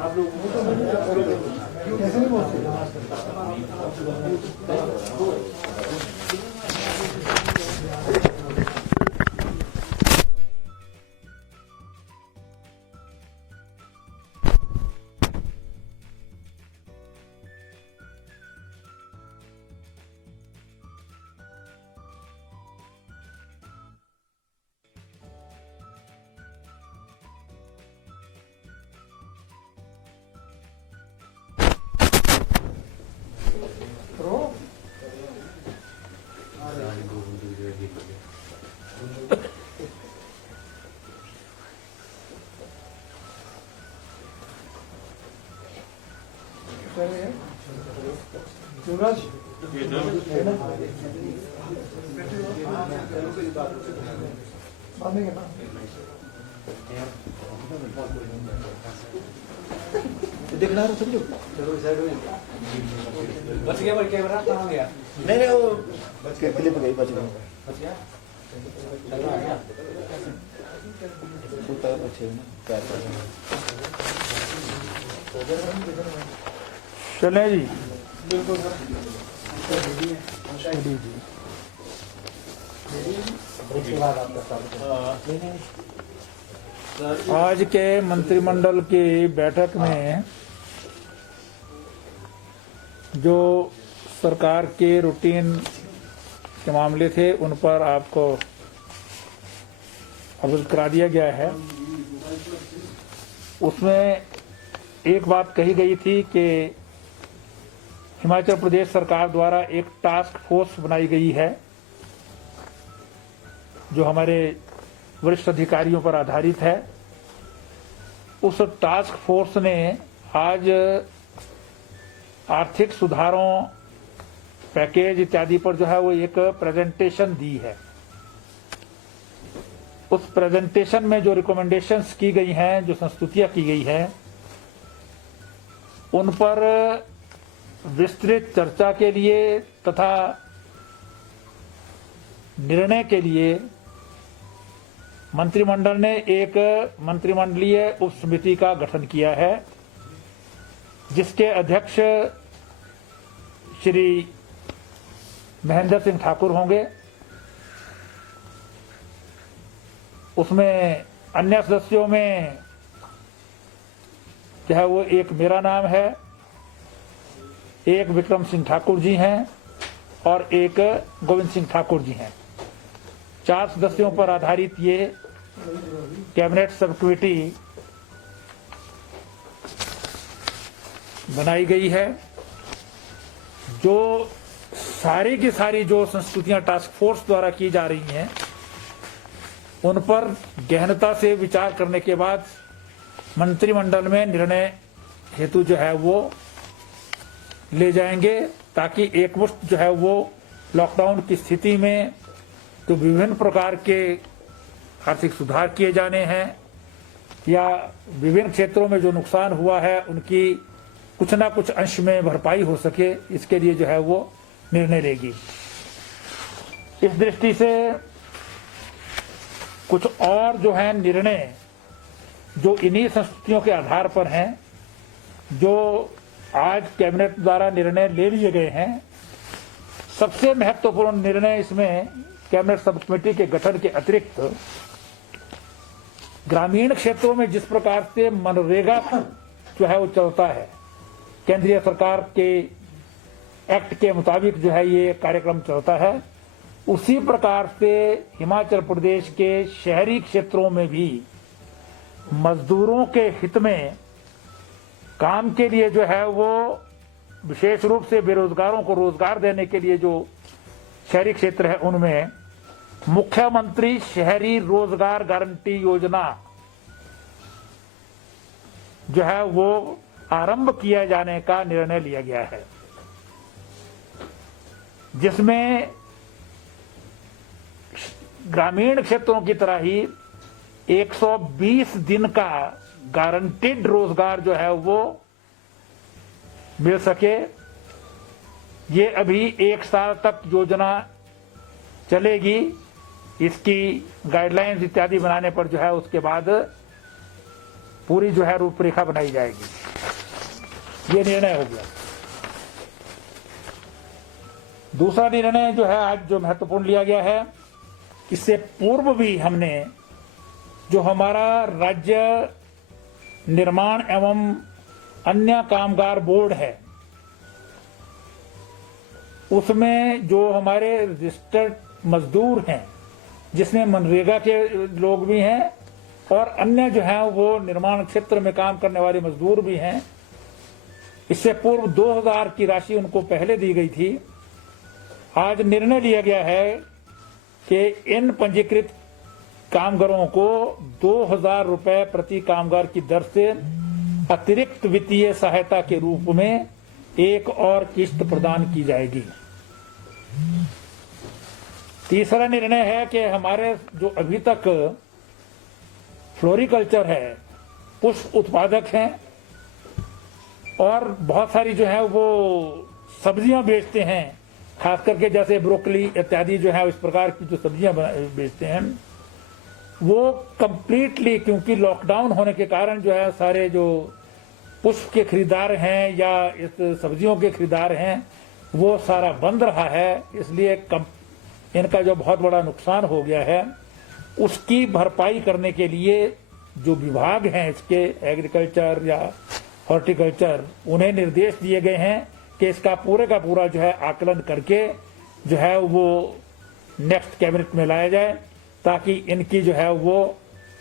आप लोग कैसे नहीं बोलते? देखना है समझो। बच गया पर कैमरा कहाँ गया? नहीं वो क्लिप गई बच गया। बच गया? चले जी। आज के मंत्रिमंडल की बैठक में जो सरकार के रूटीन के मामले थे उन पर आपको अवगत करा दिया गया है। उसमें एक बात कही गई थी कि हिमाचल प्रदेश सरकार द्वारा एक टास्क फोर्स बनाई गई है जो हमारे वरिष्ठ अधिकारियों पर आधारित है। उस टास्क फोर्स ने आज आर्थिक सुधारों पैकेज इत्यादि पर जो है वो एक प्रेजेंटेशन दी है। उस प्रेजेंटेशन में जो रिकमेंडेशंस की गई हैं, जो संस्तुतियां की गई हैं, उन पर विस्तृत चर्चा के लिए तथा निर्णय के लिए मंत्रिमंडल ने एक मंत्रिमंडलीय उप समिति का गठन किया है, जिसके अध्यक्ष श्री महेंद्र सिंह ठाकुर होंगे। उसमें अन्य सदस्यों में जो है वो एक मेरा नाम है, एक विक्रम सिंह ठाकुर जी हैं और एक गोविंद सिंह ठाकुर जी हैं। 4 सदस्यों पर आधारित ये कैबिनेट सब कमेटी बनाई गई है, जो सारी की सारी जो संस्तुतियां टास्क फोर्स द्वारा की जा रही हैं उन पर गहनता से विचार करने के बाद मंत्रिमंडल में निर्णय हेतु जो है वो ले जाएंगे, ताकि एकमुश्त जो है वो लॉकडाउन की स्थिति में तो विभिन्न प्रकार के आर्थिक सुधार किए जाने हैं या विभिन्न क्षेत्रों में जो नुकसान हुआ है उनकी कुछ ना कुछ अंश में भरपाई हो सके, इसके लिए जो है वो निर्णय लेगी। इस दृष्टि से कुछ और जो है निर्णय जो इन्हीं संस्तुतियों के आधार पर हैं, जो आज कैबिनेट द्वारा निर्णय ले लिए गए हैं। सबसे महत्वपूर्ण निर्णय इसमें कैबिनेट सब कमेटी के गठन के अतिरिक्त ग्रामीण क्षेत्रों में जिस प्रकार से मनरेगा जो है वो चलता है, केंद्रीय सरकार के एक्ट के मुताबिक जो है ये कार्यक्रम चलता है, उसी प्रकार से हिमाचल प्रदेश के शहरी क्षेत्रों में भी मजदूरों के हित में काम के लिए जो है वो विशेष रूप से बेरोजगारों को रोजगार देने के लिए जो शहरी क्षेत्र है उनमें मुख्यमंत्री शहरी रोजगार गारंटी योजना जो है वो आरंभ किया जाने का निर्णय लिया गया है, जिसमें ग्रामीण क्षेत्रों की तरह ही 120 दिन का गारंटीड रोजगार जो है वो मिल सके। ये अभी 1 साल तक योजना चलेगी, इसकी गाइडलाइंस इत्यादि बनाने पर जो है उसके बाद पूरी जो है रूपरेखा बनाई जाएगी। ये निर्णय हो गया। दूसरा निर्णय जो है आज जो महत्वपूर्ण लिया गया है, इससे पूर्व भी हमने जो हमारा राज्य निर्माण एवं अन्य कामगार बोर्ड है उसमें जो हमारे रजिस्टर्ड मजदूर हैं, जिसमें मनरेगा के लोग भी हैं और अन्य जो है वो निर्माण क्षेत्र में काम करने वाले मजदूर भी हैं, इससे पूर्व 2000 की राशि उनको पहले दी गई थी। आज निर्णय लिया गया है कि इन पंजीकृत कामगारों को 2000 रुपए प्रति कामगार की दर से अतिरिक्त वित्तीय सहायता के रूप में एक और किस्त प्रदान की जाएगी। तीसरा निर्णय है कि हमारे जो अभी तक फ्लोरिकल्चर है, पुष्प उत्पादक हैं और बहुत सारी जो है वो सब्जियां बेचते हैं, खास करके जैसे ब्रोकली इत्यादि जो है इस प्रकार की जो सब्जियां बेचते हैं, वो कंप्लीटली क्योंकि लॉकडाउन होने के कारण जो है सारे जो पुष्प के खरीदार हैं या इस सब्जियों के खरीदार हैं वो सारा बंद रहा है, इसलिए इनका जो बहुत बड़ा नुकसान हो गया है उसकी भरपाई करने के लिए जो विभाग हैं इसके एग्रीकल्चर या हॉर्टिकल्चर, उन्हें निर्देश दिए गए हैं कि इसका पूरे का पूरा जो है आकलन करके जो है वो नेक्स्ट कैबिनेट में लाया जाए, ताकि इनकी जो है वो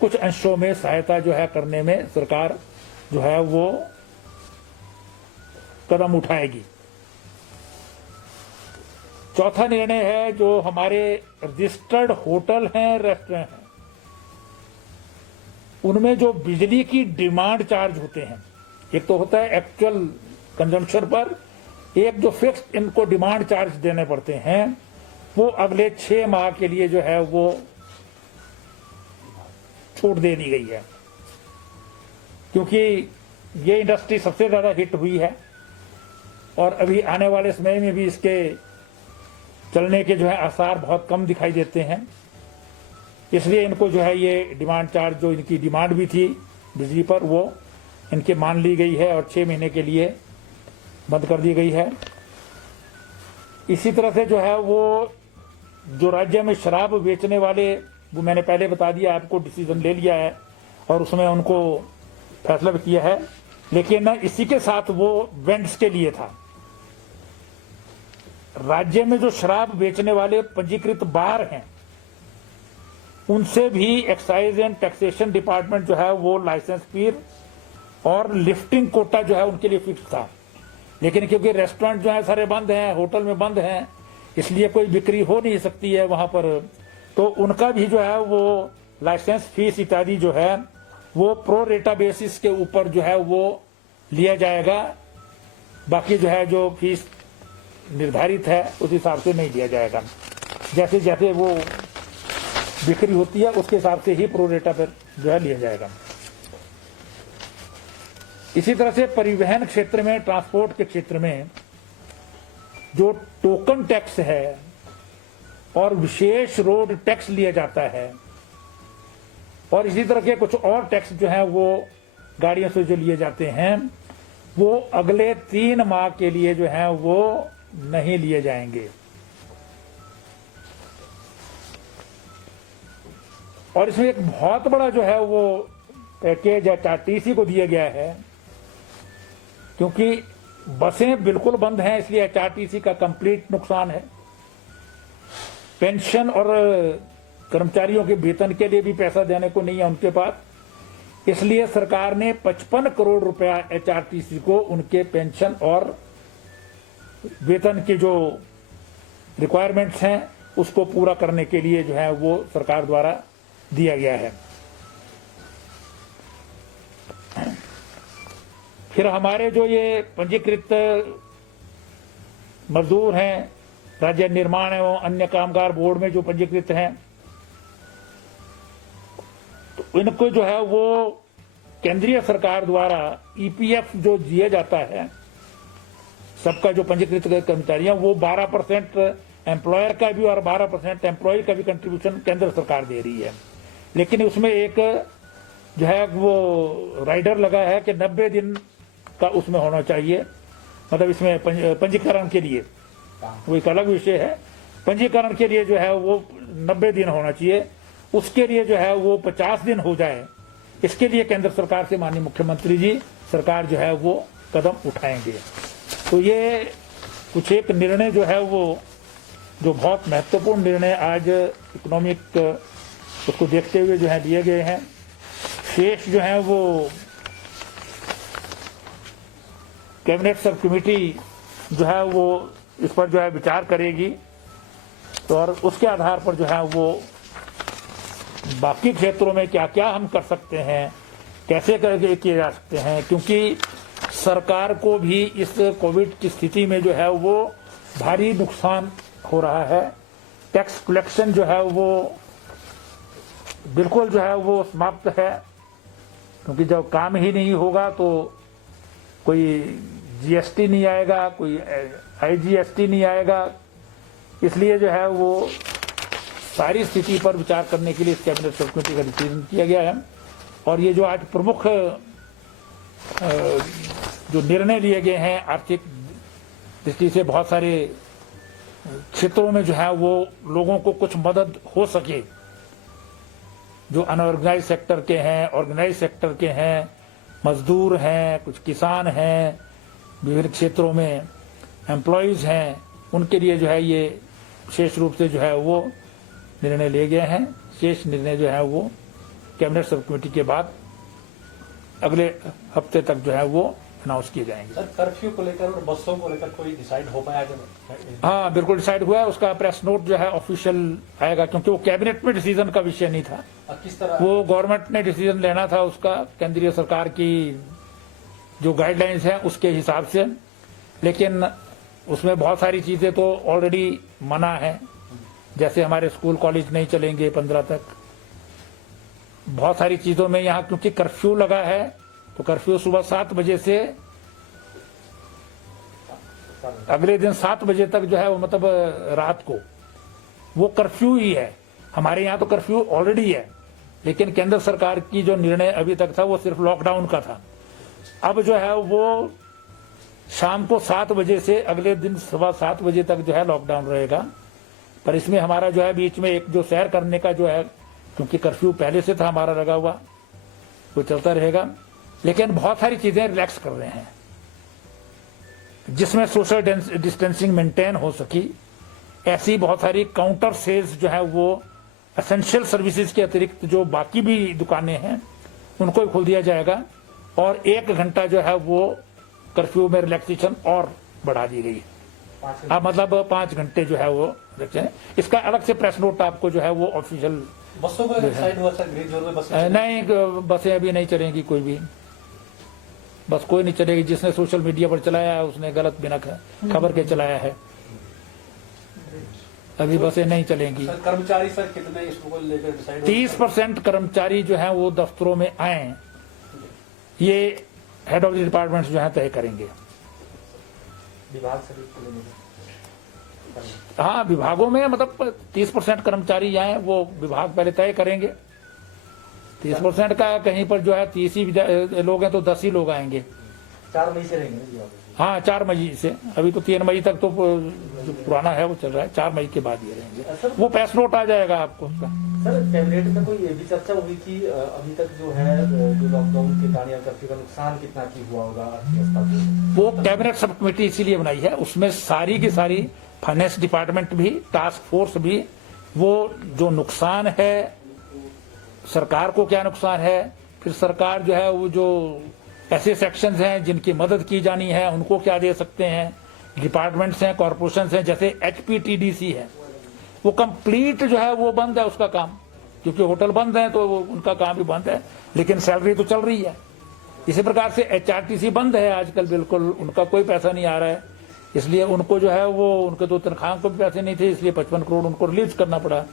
कुछ अंशों में सहायता जो है करने में सरकार जो है वो कदम उठाएगी। चौथा निर्णय है जो हमारे रजिस्टर्ड होटल हैं, रेस्टोरेंट हैं, उनमें जो बिजली की डिमांड चार्ज होते हैं, एक तो होता है एक्चुअल कंजम्पशन पर, एक जो फिक्स इनको डिमांड चार्ज देने पड़ते हैं, वो अगले 6 माह के लिए जो है वो छूट दे दी गई है, क्योंकि ये इंडस्ट्री सबसे ज्यादा हिट हुई है और अभी आने वाले समय में भी इसके चलने के जो है आसार बहुत कम दिखाई देते हैं। इसलिए इनको जो है ये डिमांड चार्ज जो इनकी डिमांड भी थी बिजली पर वो इनके मान ली गई है और 6 महीने के लिए बंद कर दी गई है। इसी तरह से जो है वो जो राज्य में शराब बेचने वाले, वो मैंने पहले बता दिया आपको, डिसीजन ले लिया है और उसमें उनको फैसला भी किया है, लेकिन इसी के साथ वो वेंड्स के लिए था। राज्य में जो शराब बेचने वाले पंजीकृत बार हैं उनसे भी एक्साइज एंड टैक्सेशन डिपार्टमेंट जो है वो लाइसेंस फीस और लिफ्टिंग कोटा जो है उनके लिए फिक्स था, लेकिन क्योंकि रेस्टोरेंट जो है सारे बंद हैं, होटल में बंद हैं, इसलिए कोई बिक्री हो नहीं सकती है वहां पर, तो उनका भी जो है वो लाइसेंस फीस इत्यादि जो है वो प्रो रेटा बेसिस के ऊपर जो है वो लिया जाएगा। बाकी जो है जो फीस निर्धारित है उस हिसाब से नहीं लिया जाएगा, जैसे जैसे वो बिक्री होती है उसके हिसाब से ही प्रो रेटा पर जो है लिया जाएगा। इसी तरह से परिवहन क्षेत्र में, ट्रांसपोर्ट के क्षेत्र में जो टोकन टैक्स है और विशेष रोड टैक्स लिया जाता है और इसी तरह के कुछ और टैक्स जो है वो गाड़ियों से जो लिए जाते हैं, वो अगले 3 माह के लिए जो है वो नहीं लिए जाएंगे। और इसमें एक बहुत बड़ा जो है वो पैकेज एचआरटीसी को दिया गया है, क्योंकि बसें बिल्कुल बंद हैं, इसलिए एचआरटीसी का कंप्लीट नुकसान है। पेंशन और कर्मचारियों के वेतन के लिए भी पैसा देने को नहीं है उनके पास, इसलिए सरकार ने 55 करोड़ रुपया एचआरटीसी को उनके पेंशन और वेतन के जो रिक्वायरमेंट्स हैं उसको पूरा करने के लिए जो है वो सरकार द्वारा दिया गया है। फिर हमारे जो ये पंजीकृत मजदूर हैं, राज्य निर्माण एवं अन्य कामगार बोर्ड में जो पंजीकृत हैं, तो इनको जो है वो केंद्रीय सरकार द्वारा ईपीएफ जो दिया जाता है सबका जो पंजीकृत कर्मचारी हैं, वो 12% एम्प्लॉयर का भी और 12% एम्प्लॉय का भी कंट्रीब्यूशन केंद्र सरकार दे रही है। लेकिन उसमें एक जो है वो राइडर लगा है कि 90 दिन का उसमें होना चाहिए, मतलब इसमें पंजीकरण के लिए, वो एक अलग विषय है। पंजीकरण के लिए जो है वो 90 दिन होना चाहिए, उसके लिए जो है वो 50 दिन हो जाए, इसके लिए केंद्र सरकार से माननीय मुख्यमंत्री जी सरकार जो है वो कदम उठाएंगे। तो ये कुछ एक निर्णय जो है वो जो बहुत महत्वपूर्ण निर्णय आज इकोनॉमिक उसको देखते हुए जो है लिए गए हैं। शेष जो है वो कैबिनेट सब कमेटी जो है वो इस पर जो है विचार करेगी, तो और उसके आधार पर जो है वो बाकी क्षेत्रों में क्या क्या हम कर सकते हैं, कैसे करके किए जा सकते हैं, क्योंकि सरकार को भी इस कोविड की स्थिति में जो है वो भारी नुकसान हो रहा है। टैक्स कलेक्शन जो है वो बिल्कुल जो है वो समाप्त है, क्योंकि जब काम ही नहीं होगा तो कोई जीएसटी नहीं आएगा, कोई आईजीएसटी नहीं आएगा। इसलिए जो है वो सारी स्थिति पर विचार करने के लिए इस कैबिनेट सब कमेटी का डिसीजन किया गया है। और ये जो आज प्रमुख जो निर्णय लिए गए हैं आर्थिक दृष्टि से, बहुत सारे क्षेत्रों में जो है वो लोगों को कुछ मदद हो सके, जो अनऑर्गेनाइज सेक्टर के हैं, ऑर्गेनाइज सेक्टर के हैं, मजदूर हैं, कुछ किसान हैं, विभिन्न क्षेत्रों में एम्प्लॉयज हैं, उनके लिए जो है ये विशेष रूप से जो है वो निर्णय लिए गए हैं। शेष निर्णय जो है वो कैबिनेट सब कमेटी के बाद अगले हफ्ते तक जो है वो अनाउंस किए जाएंगे। सर, कर्फ्यू को लेकर और बसों को लेकर कोई डिसाइड हो पाया? हाँ, बिल्कुल डिसाइड हुआ है। उसका प्रेस नोट जो है ऑफिशियल आएगा, क्योंकि वो कैबिनेट में डिसीजन का विषय नहीं था। किस तरह वो गवर्नमेंट ने डिसीजन लेना था, उसका केंद्रीय सरकार की जो गाइडलाइंस है उसके हिसाब से। लेकिन उसमें बहुत सारी चीजें तो ऑलरेडी मना है, जैसे हमारे स्कूल कॉलेज नहीं चलेंगे 15 तक। बहुत सारी चीजों में यहाँ क्योंकि कर्फ्यू लगा है, तो कर्फ्यू सुबह 7 बजे से अगले दिन 7 बजे तक जो है वो मतलब रात को वो कर्फ्यू ही है। हमारे यहाँ तो कर्फ्यू ऑलरेडी है, लेकिन केंद्र सरकार की जो निर्णय अभी तक था वो सिर्फ लॉकडाउन का था। अब जो है वो शाम को 7 बजे से अगले दिन सुबह 7 बजे तक जो है लॉकडाउन रहेगा। पर इसमें हमारा जो है बीच में एक जो सैर करने का जो है, क्योंकि कर्फ्यू पहले से था हमारा लगा हुआ, वो चलता रहेगा। लेकिन बहुत सारी चीजें रिलैक्स कर रहे हैं, जिसमें सोशल डिस्टेंसिंग मेंटेन हो सकी। ऐसी बहुत सारी काउंटर सेल्स जो है वो एसेंशियल सर्विसेज के अतिरिक्त जो बाकी भी दुकानें हैं उनको भी खोल दिया जाएगा। और 1 घंटा जो है वो कर्फ्यू में रिलैक्सेशन और बढ़ा दी गई। अब मतलब 5 घंटे जो है वो इसका अलग से प्रेस नोट आपको जो है वो ऑफिशियल। बसों को डिसाइड हुआ सर? ग्रीन जोन में बसें नहीं, बसें अभी नहीं चलेंगी, कोई भी बस कोई नहीं चलेगी। जिसने सोशल मीडिया पर चलाया है उसने गलत बिना खबर के चलाया है। अभी बसें नहीं चलेंगी। सर, कर्मचारी सर कितने इसको लेकर डिसाइड? 30% कर्मचारी जो है वो दफ्तरों में आए, ये हेड ऑफ द डिपार्टमेंट जो है तय करेंगे। विभाग से हाँ, विभागों में मतलब 30% कर्मचारी आए, वो विभाग पहले तय करेंगे। 30% का कहीं पर जो है 30 ही लोग हैं तो 10 ही लोग आएंगे। 4 मई से रहेंगे? हाँ, 4 मई से। अभी तो 3 मई तक तो जो पुराना है वो चल रहा है, 4 मई के बाद ये रहेंगे। वो प्रेस नोट आ जाएगा आपको उसका। सर, कैबिनेट में कोई ये भी चर्चा हुई कि अभी तक जो है जो लॉकडाउन के कारण या कर्फ्यू का नुकसान कितना की हुआ होगा अर्थव्यवस्था को? वो कैबिनेट सब कमेटी इसीलिए बनाई है, उसमें सारी की सारी फाइनेंस डिपार्टमेंट भी, टास्क फोर्स भी, वो जो नुकसान है सरकार को क्या नुकसान है, फिर सरकार जो है वो जो ऐसे सेक्शंस हैं जिनकी मदद की जानी है उनको क्या दे सकते हैं, डिपार्टमेंट्स हैं, कॉर्पोरेशन हैं, जैसे HPTDC है वो कंप्लीट जो है वो बंद है उसका काम, क्योंकि होटल बंद है तो उनका काम भी बंद है, लेकिन सैलरी तो चल रही है। इसी प्रकार से HRTC बंद है आजकल, बिल्कुल उनका कोई पैसा नहीं आ रहा है, इसलिए उनको जो है वो उनके तो तनख्वाह को भी पैसे नहीं थे, इसलिए 55 करोड़ उनको रिलीज करना पड़ा।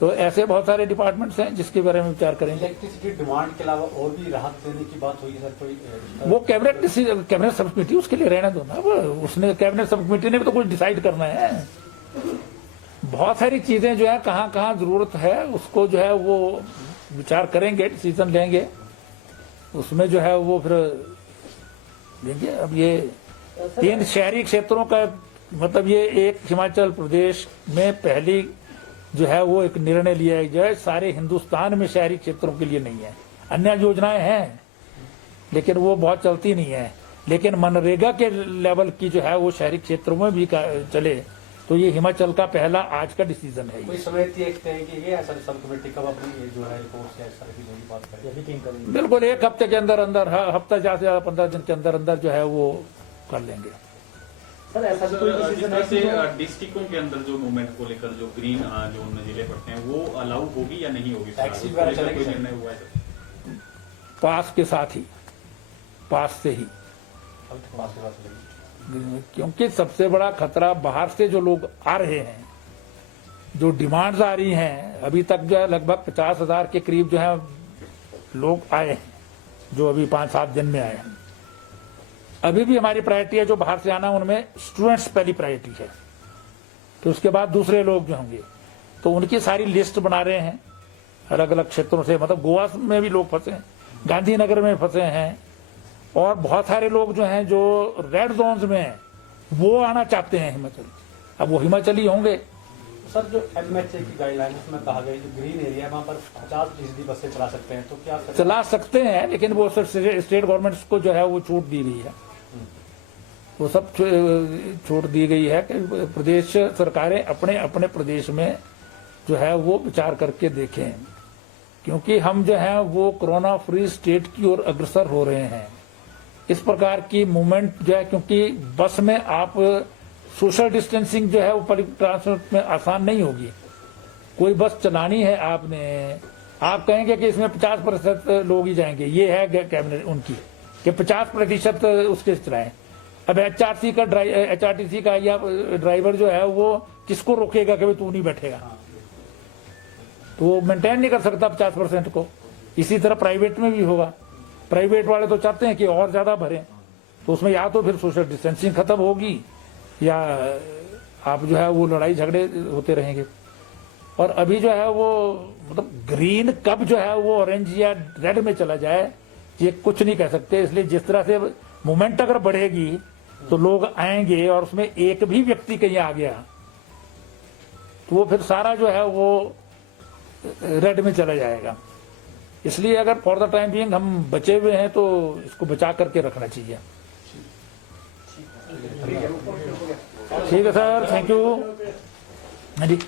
तो ऐसे बहुत सारे डिपार्टमेंट्स हैं जिसके बारे में विचार करेंगे। इलेक्ट्रिसिटी डिमांड के अलावा और भी राहत देने की बात हुई सर कोई? वो कैबिनेट सब कमेटी उसके लिए रहने दो ना, वो उसने कैबिनेट सब कमेटी ने भी तो कुछ डिसाइड करना है। बहुत सारी चीजें जो है कहाँ कहाँ जरूरत है उसको जो है वो विचार करेंगे, डिसीजन लेंगे, उसमें जो है वो फिर देंगे। अब ये 3 शहरी क्षेत्रों का मतलब ये एक हिमाचल प्रदेश में पहली जो है वो एक निर्णय लिया है, जो है सारे हिंदुस्तान में शहरी क्षेत्रों के लिए नहीं है। अन्य योजनाएं हैं लेकिन वो बहुत चलती नहीं है, लेकिन मनरेगा के लेवल की जो है वो शहरी क्षेत्रों में भी चले, तो ये हिमाचल का पहला आज का डिसीजन है। कोई समय देखते हैं कि ये सब कमेटी कब अपनी जो है रिपोर्ट या सारी चीजों की बात करें? बिल्कुल 1 हफ्ते के अंदर अंदर, हफ्ता ज्यादा से ज्यादा 15 दिन के अंदर अंदर जो है वो कर लेंगे। सर ऐसा भी कोई डिसीजन है से डिस्ट्रिक्टों के अंदर जो मूवमेंट को लेकर जो ग्रीन जो जिले पड़ते हैं वो अलाउ होगी या नहीं होगी? टैक्सी वगैरह चलेगी? कोई निर्णय हुआ है? पास के साथ ही, पास से ही, चलेगी? क्योंकि सबसे बड़ा खतरा बाहर से जो लोग आ रहे हैं, जो डिमांड्स आ रही हैं, अभी तक जो है लगभग 50,000 के करीब जो है लोग आए हैं, जो अभी 5-7 दिन में आए हैं। अभी भी हमारी प्रायोरिटी है जो बाहर से आना, उनमें स्टूडेंट्स पहली प्रायोरिटी है, तो उसके बाद दूसरे लोग जो होंगे, तो उनकी सारी लिस्ट बना रहे हैं अलग अलग क्षेत्रों से। मतलब गोवा में भी लोग फंसे हैं, गांधीनगर में फंसे हैं, और बहुत सारे लोग जो हैं जो रेड जोन्स में हैं वो आना चाहते हैं हिमाचल। अब वो हिमाचली होंगे। सर जो MHA की गाइडलाइन उसमें कहा गया जो ग्रीन एरिया है वहाँ पर 50% बसें चला सकते हैं, तो क्या चला सकते हैं, लेकिन वो सब स्टेट गवर्नमेंट्स को जो है वो छूट दी गई है, वो सब छूट दी गई है कि प्रदेश सरकारें अपने अपने प्रदेश में जो है वो विचार करके देखें, क्योंकि हम जो है वो कोरोना फ्री स्टेट की ओर अग्रसर हो रहे हैं। इस प्रकार की मूवमेंट जो है, क्योंकि बस में आप सोशल डिस्टेंसिंग जो है वो पब्लिक ट्रांसपोर्ट में आसान नहीं होगी। कोई बस चलानी है आपने, आप कहेंगे कि इसमें 50% लोग ही जाएंगे, ये है कैबिनेट उनकी कि 50% उसके चलाएं। अब HRTC का या ड्राइवर जो है वो किसको रोकेगा कि तू नहीं बैठेगा, तो वो मेंटेन नहीं कर सकता 50% को। इसी तरह प्राइवेट में भी होगा, प्राइवेट वाले तो चाहते हैं कि और ज्यादा भरें, तो उसमें या तो फिर सोशल डिस्टेंसिंग खत्म होगी या आप जो है वो लड़ाई झगड़े होते रहेंगे। और अभी जो है वो मतलब ग्रीन कब जो है वो ऑरेंज या रेड में चला जाए ये कुछ नहीं कह सकते। इसलिए जिस तरह से मूवमेंट अगर बढ़ेगी तो लोग आएंगे, और उसमें एक भी व्यक्ति कहीं आ गया तो वो फिर सारा जो है वो रेड में चला जाएगा। इसलिए अगर फॉर द टाइम बीइंग हम बचे हुए हैं तो इसको बचा करके रखना चाहिए। ठीक है सर, थैंक यू। हाँ जी।